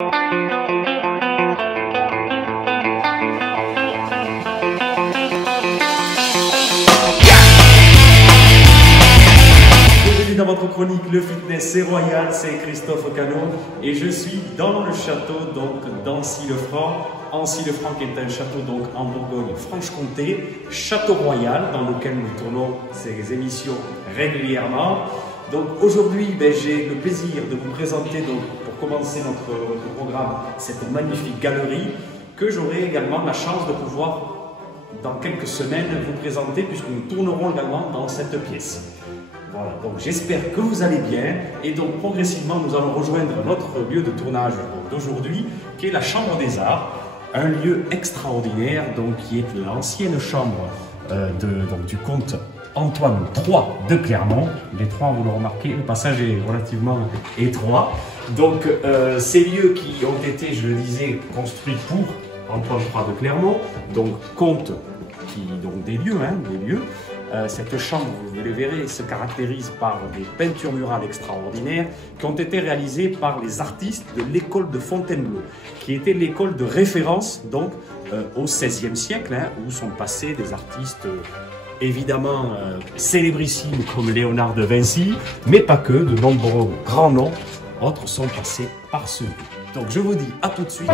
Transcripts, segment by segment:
Bienvenue dans votre chronique Le Fitness, c'est Royal, c'est Christophe Cano et je suis dans le château donc d'Ancy-le-Franc. Ancy-le-Franc qui est un château donc en Bourgogne-Franche-Comté, château royal dans lequel nous tournons ces émissions régulièrement. Donc aujourd'hui, j'ai le plaisir de vous présenter donc pour commencer notre programme cette magnifique galerie que j'aurai également la chance de pouvoir dans quelques semaines vous présenter puisque nous tournerons également dans cette pièce. Voilà, donc j'espère que vous allez bien et donc progressivement nous allons rejoindre notre lieu de tournage d'aujourd'hui qui est la Chambre des Arts, un lieu extraordinaire donc qui est l'ancienne chambre du comte Antoine III de Clermont. Les trois, vous le remarquez, le passage est relativement étroit. Donc ces lieux qui ont été, je le disais, construits pour Antoine III de Clermont, donc comte donc des lieux. Cette chambre, vous le verrez, se caractérise par des peintures murales extraordinaires qui ont été réalisées par les artistes de l'école de Fontainebleau, qui était l'école de référence donc au XVIe siècle, où sont passés des artistes évidemment célébrissimes comme Léonard de Vinci, mais pas que, de nombreux grands noms autres sont passés par ce lieu. Donc je vous dis à tout de suite.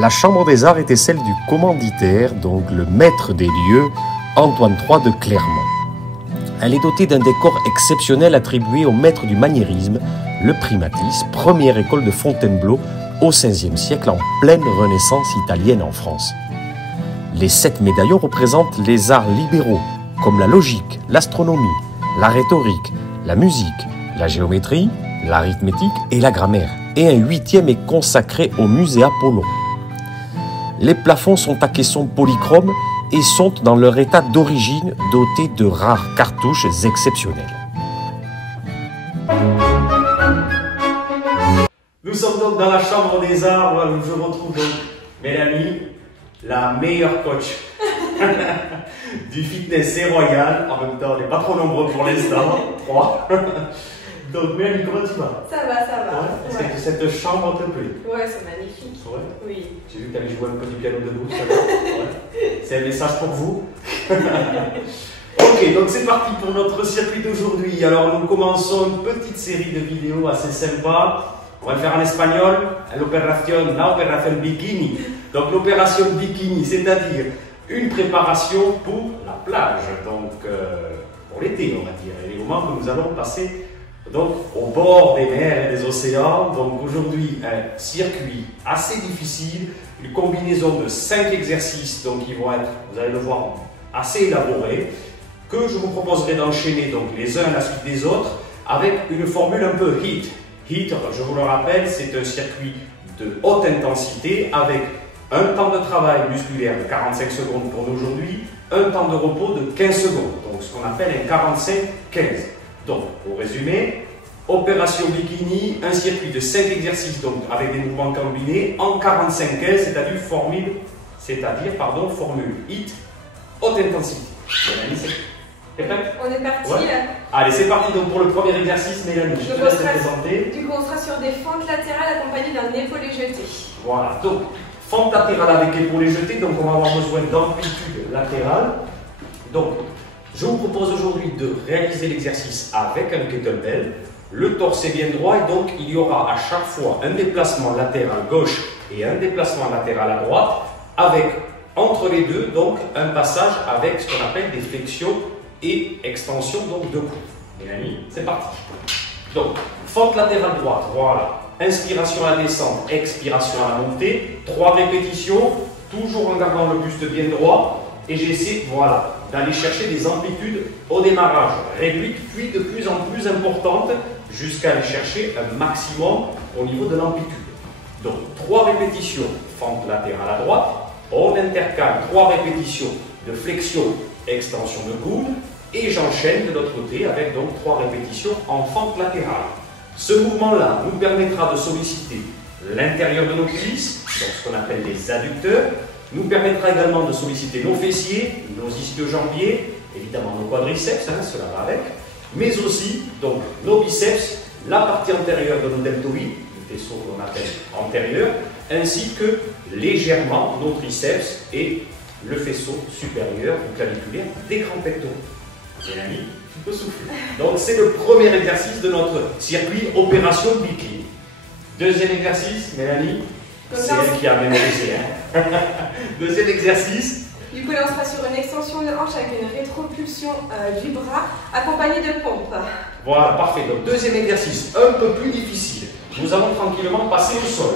La Chambre des Arts était celle du commanditaire, donc le maître des lieux, Antoine III de Clermont. Elle est dotée d'un décor exceptionnel attribué au maître du maniérisme, le Primatis, première école de Fontainebleau au XVe siècle en pleine Renaissance italienne en France. Les 7 médaillons représentent les arts libéraux, comme la logique, l'astronomie, la rhétorique, la musique, la géométrie, l'arithmétique et la grammaire. Et un 8e est consacré au musée Apollon. Les plafonds sont à caissons polychromes et sont dans leur état d'origine dotés de rares cartouches exceptionnelles. Nous sommes donc dans la Chambre des Arts où je retrouve donc Mélanie, la meilleure coach du fitness et royal. En même temps, on n'est pas trop nombreux pour l'instant, 3. Donc Mélanie, comment tu vas? Ça va, ça va. Est-ce que cette chambre te plaît? Ouais, c'est magnifique. Ouais. Oui. J'ai vu que tu allais jouer un peu du piano debout, ça va. Ouais. C'est un message pour vous. Ok, donc c'est parti pour notre circuit d'aujourd'hui. Alors nous commençons une petite série de vidéos assez sympa. On va le faire en espagnol. La opération bikini. Donc l'opération bikini, c'est-à-dire une préparation pour la plage. Donc pour l'été, on va dire. Et les moments que nous allons passer donc au bord des mers et des océans. Donc aujourd'hui un circuit assez difficile, une combinaison de 5 exercices donc qui vont être, vous allez le voir, assez élaborés, que je vous proposerai d'enchaîner donc les uns à la suite des autres avec une formule un peu HIIT. HIIT, je vous le rappelle, c'est un circuit de haute intensité avec un temps de travail musculaire de 45 secondes pour nous aujourd'hui, un temps de repos de 15 secondes, donc ce qu'on appelle un 45-15. Donc, pour résumer, opération bikini, un circuit de 5 exercices donc avec des mouvements combinés en 45-15, c'est-à-dire formule HIIT, haute intensité. Mélanie, c'est prêt? On est parti. Ouais. Allez, c'est parti donc pour le premier exercice, Mélanie. Je te laisse te présenter. Du coup, on sera sur des fentes latérales accompagnées d'un épaulé jeté. Voilà, donc fente latérale avec épaulé jeté, donc on va avoir besoin d'amplitude latérale. Donc, je vous propose aujourd'hui de réaliser l'exercice avec un kettlebell. Le torse est bien droit et donc il y aura à chaque fois un déplacement latéral gauche et un déplacement latéral à droite avec entre les deux donc un passage avec ce qu'on appelle des flexions et extensions donc de cou. Mélanie, c'est parti. Donc, fente latérale droite, voilà. Inspiration à la descente, expiration à la montée. 3 répétitions, toujours en gardant le buste bien droit. Et j'essaie, voilà, d'aller chercher des amplitudes au démarrage réduites, puis de plus en plus importantes, jusqu'à aller chercher un maximum au niveau de l'amplitude. Donc, 3 répétitions, fente latérale à droite. On intercale 3 répétitions de flexion, extension de coude. Et j'enchaîne de l'autre côté avec donc 3 répétitions en fente latérale. Ce mouvement-là nous permettra de solliciter l'intérieur de nos cuisses, donc ce qu'on appelle les adducteurs, nous permettra également de solliciter nos fessiers, nos ischio-jambiers, évidemment nos quadriceps, cela va avec, mais aussi donc nos biceps, la partie antérieure de nos deltoïdes, le faisceau qu'on appelle antérieur, ainsi que légèrement nos triceps et le faisceau supérieur ou claviculaire des grands pectoraux. Mélanie, tu peux souffler. Donc c'est le premier exercice de notre circuit opération bikini. Deuxième exercice, Mélanie, c'est elle qui a mémorisé. Hein. Deuxième exercice. Du coup, là, on sera sur une extension de hanche avec une rétropulsion du bras accompagnée de pompes. Voilà, parfait. Donc, deuxième exercice, un peu plus difficile. Nous allons tranquillement passer au sol.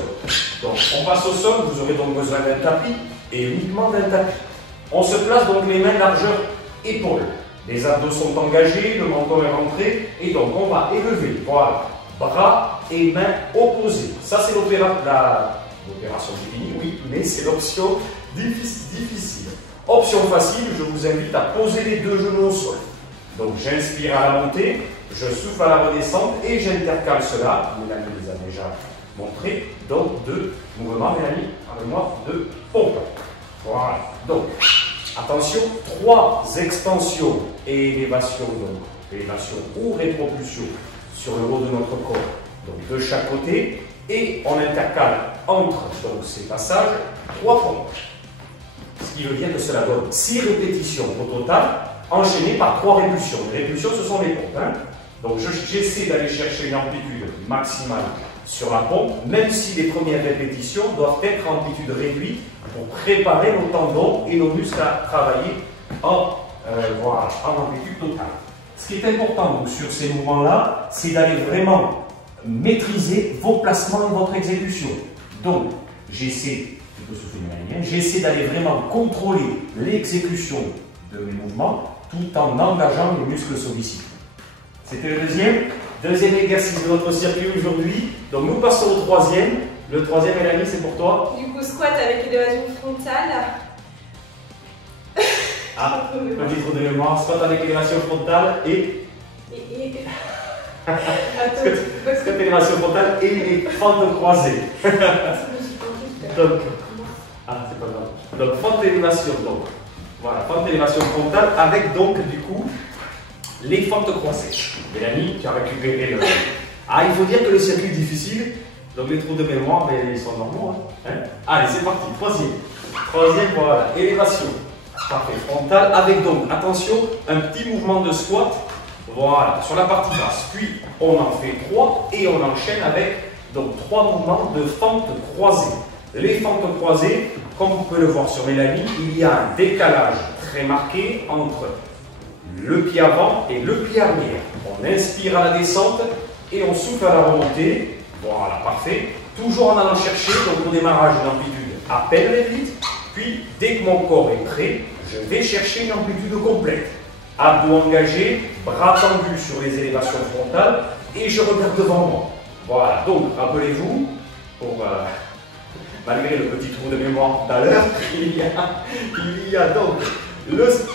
Donc, on passe au sol, vous aurez donc besoin d'un tapis et uniquement d'un tapis. On se place donc les mains largeur épaule. Les abdos sont engagés, le menton est rentré et donc on va élever. Voilà, bras et mains opposés. Ça, c'est l'opération bikini, oui, mais c'est l'option difficile. Option facile, je vous invite à poser les deux genoux au sol. Donc j'inspire à la montée, je souffle à la redescente et j'intercale cela. Mélanie les a déjà montré. Donc deux mouvements, Mélanie, avec moi, de pompe. Voilà. Donc, attention, 3 extensions et élévation, donc élévation ou rétropulsion sur le haut de notre corps, donc de chaque côté, et on intercale entre donc, ces passages 3 pompes. Ce qui veut dire que cela donne 6 répétitions au total, enchaînées par 3 répulsions. Les répulsions, ce sont les pompes. Hein. Donc j'essaie d'aller chercher une amplitude maximale sur la pompe, même si les premières répétitions doivent être en amplitude réduite pour préparer nos tendons et nos muscles à travailler voilà, en amplitude totale. Ce qui est important donc, sur ces mouvements-là, c'est d'aller vraiment maîtriser vos placements et votre exécution. Donc, j'essaie d'aller vraiment contrôler l'exécution de mes mouvements tout en engageant les muscles sollicités. C'était le deuxième exercice de notre circuit aujourd'hui. Donc nous passons au troisième. Le troisième, Mélanie, c'est pour toi. Du coup, squat avec élévation frontale. Ah, petit trou de mémoire. Squat avec élévation frontale et... Squat élévation frontale et les fentes croisées. Donc, c'est pas grave. Donc fente élévation. Donc, voilà, fente élévation frontale avec donc du coup les fentes croisées. Mélanie, tu as récupéré le... Ah, il faut dire que le circuit est difficile, donc les trous de mémoire, mais ils sont normaux. Hein. Allez, c'est parti, troisième, voilà, élévation. Parfait, frontale, avec donc, attention, un petit mouvement de squat, voilà, sur la partie basse. Puis, on en fait 3 et on enchaîne avec donc 3 mouvements de fente croisée. Les fentes croisées, comme vous pouvez le voir sur Mélanie, il y a un décalage très marqué entre le pied avant et le pied arrière. On inspire à la descente et on souffle à la remontée. Voilà, parfait. Toujours en allant chercher, donc au démarrage, une amplitude à peine réduite. Puis, dès que mon corps est prêt, je vais chercher une amplitude complète. Abdos engagés, bras tendus sur les élévations frontales et je regarde devant moi. Voilà, donc rappelez-vous, malgré le petit trou de mémoire tout à l'heure, il y a donc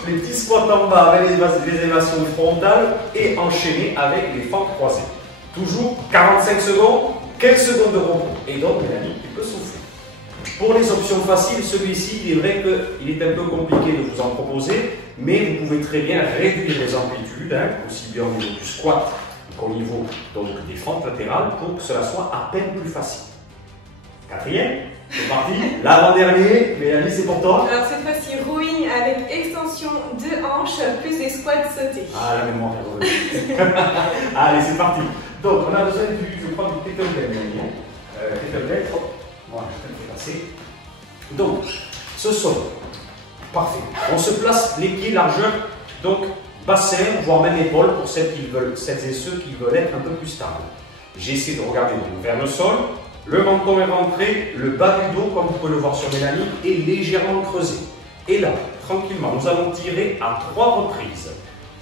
les petits squats en bas avec les élévations frontales et enchaîner avec les fentes croisées. Toujours 45 secondes, 15 secondes de repos. Et donc, Mélanie, tu peux souffler. Pour les options faciles, celui-ci, il est vrai qu'il est un peu compliqué de vous en proposer, mais vous pouvez très bien réduire les amplitudes, hein, aussi bien au niveau du squat qu'au niveau donc, des fentes latérales, pour que cela soit à peine plus facile. Quatrième, c'est parti. L'avant-dernier, Mélanie, c'est pour toi. Alors cette fois-ci, rowing avec extension de hanches plus des squats sautés. Ah, la mémoire est revenue. Allez, c'est parti. Donc, on a besoin je crois, du kettlebell, Mélanie. Kettlebell, voilà, je vais le passer. Donc, ce sol, parfait. On se place les pieds largeur, donc bassin, voire même épaule pour celles et ceux qui veulent être un peu plus stables. J'essaie de regarder donc, vers le sol. Le menton est rentré, le bas du dos, comme vous pouvez le voir sur Mélanie, est légèrement creusé. Et là, tranquillement, nous allons tirer à 3 reprises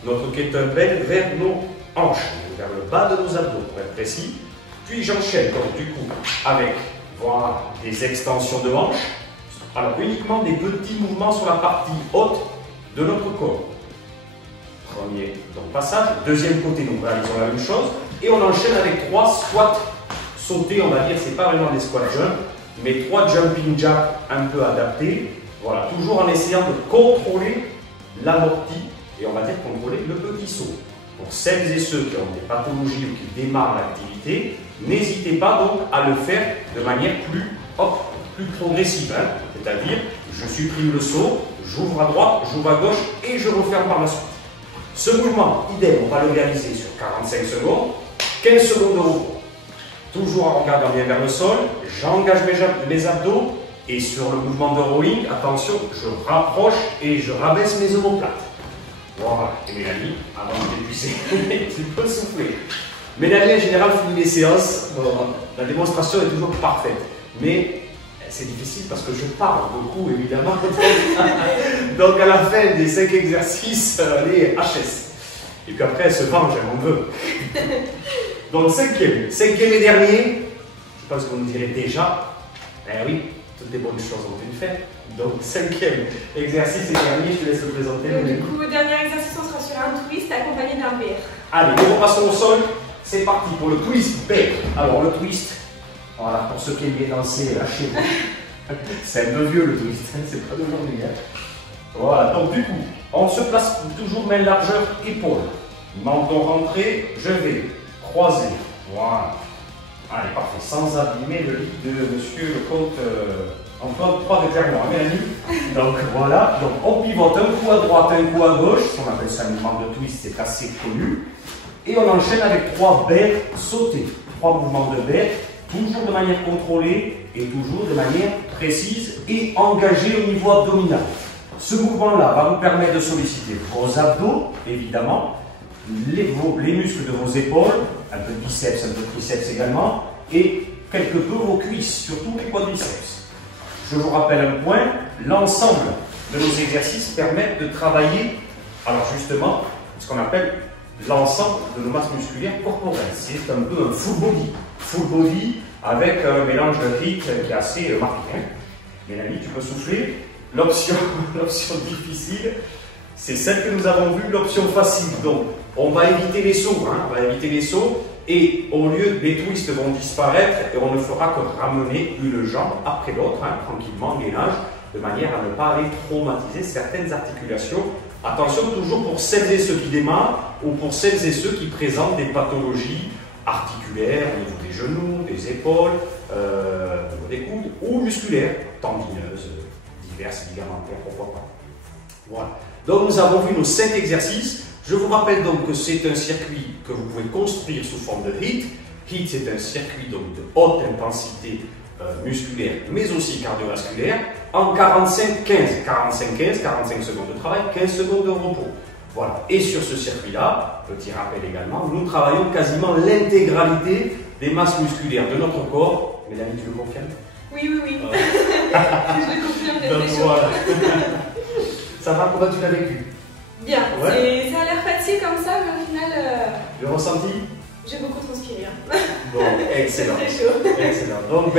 notre kettlebell vers nos hanches, vers le bas de nos abdos, pour être précis. Puis j'enchaîne, donc du coup, avec voilà, des extensions de hanches. Alors, uniquement des petits mouvements sur la partie haute de notre corps. Premier donc, passage. Deuxième côté, nous réalisons la même chose. Et on enchaîne avec 3 squats sauter, on va dire, c'est pas vraiment des squat jump, mais 3 jumping jacks un peu adaptés. Voilà, toujours en essayant de contrôler l'amorti et on va dire contrôler le petit saut. pour celles et ceux qui ont des pathologies ou qui démarrent l'activité, n'hésitez pas donc à le faire de manière plus progressive. Hein. C'est-à-dire, je supprime le saut, j'ouvre à droite, j'ouvre à gauche et je referme par la suite. Ce mouvement, idem, on va le réaliser sur 45 secondes, 15 secondes de repos. Toujours en regardant bien vers le sol, j'engage mes abdos et sur le mouvement de rowing, attention, je rapproche et je rabaisse mes omoplates. Voilà, et Mélanie, avant de t'épuiser, tu peux souffler. Mélanie, en général, finit les séances, la démonstration est toujours parfaite. Mais c'est difficile parce que je parle beaucoup, évidemment. Donc à la fin des 5 exercices, les HS. Et puis après, elle se venge, elle m'en veut. Donc cinquième et dernier, je pense qu'on nous dirait déjà, eh oui, toutes les bonnes choses ont une fin. Donc cinquième exercice et dernier, je te laisse le présenter. Donc, du coup, dernier exercice, on sera sur un twist accompagné d'un bear. Allez, nous repassons au sol. C'est parti pour le twist bear. Alors le twist, voilà, pour ceux qui aiment bien danser, lâchez-vous. C'est un peu vieux le twist, c'est pas d'aujourd'hui. Hein. Voilà, donc du coup, on se place toujours main largeur épaule. Menton rentré, je vais croiser. Voilà. Allez, parfait, sans abîmer le lit de monsieur le comte Antoine III de Clermont, Mélanie. Donc voilà, donc on pivote un coup à droite, un coup à gauche, on appelle ça un mouvement de twist, c'est assez connu. Et on enchaîne avec 3 bears sautés, 3 mouvements de bears, toujours de manière contrôlée et toujours de manière précise et engagée au niveau abdominal. Ce mouvement-là va vous permettre de solliciter vos abdos, évidemment, les muscles de vos épaules, un peu de biceps, un peu de triceps également, et quelque peu vos cuisses, surtout les quadriceps. Je vous rappelle un point, l'ensemble de nos exercices permettent de travailler, alors justement, ce qu'on appelle l'ensemble de nos masses musculaires corporelles. C'est un peu un full body. Full body avec un mélange de HIIT qui est assez marqué. Hein. Mélanie, tu peux souffler. L'option difficile, c'est celle que nous avons vue, l'option facile. Donc, on va éviter les sauts. Hein. On va éviter les sauts. Et au lieu, les twists vont disparaître et on ne fera que ramener une jambe après l'autre, hein, tranquillement, gainage, de manière à ne pas aller traumatiser certaines articulations. Attention toujours pour celles et ceux qui démarrent ou pour celles et ceux qui présentent des pathologies articulaires au niveau des genoux, des épaules, au niveau des coudes ou musculaires, tendineuses, diverses, ligamentaires, pourquoi pas. Voilà. Donc nous avons vu nos 5 exercices. Je vous rappelle donc que c'est un circuit que vous pouvez construire sous forme de HIIT. HIIT, c'est un circuit donc, de haute intensité musculaire, mais aussi cardiovasculaire, en 45-15. 45 secondes de travail, 15 secondes de repos. Voilà. Et sur ce circuit-là, petit rappel également, nous travaillons quasiment l'intégralité des masses musculaires de notre corps. Mélanie, tu le confirmes? Oui. Je le confirme, donc voilà. Ça va, comment tu l'as vécu? Bien, ouais. Ça a l'air facile comme ça, mais au final... Le ressenti? J'ai beaucoup transpiré. Hein. Bon, excellent. Très chaud. Excellent. Donc,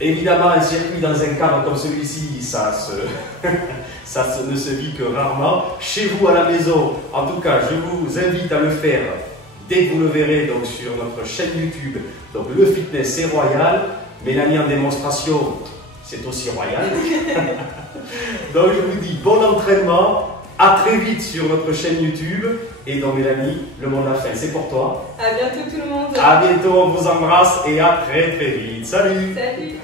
évidemment, un circuit dans un cadre comme celui-ci, ça ne se vit que rarement. Chez vous, à la maison, en tout cas, je vous invite à le faire dès que vous le verrez donc, sur notre chaîne YouTube. Donc, le fitness, c'est royal. Mélanie en démonstration, c'est aussi royal. Donc, je vous dis bon entraînement. À très vite sur notre chaîne YouTube. Et donc Mélanie, le mot de la fin, c'est pour toi. À bientôt tout le monde. À bientôt, on vous embrasse et à très vite. Salut. Salut.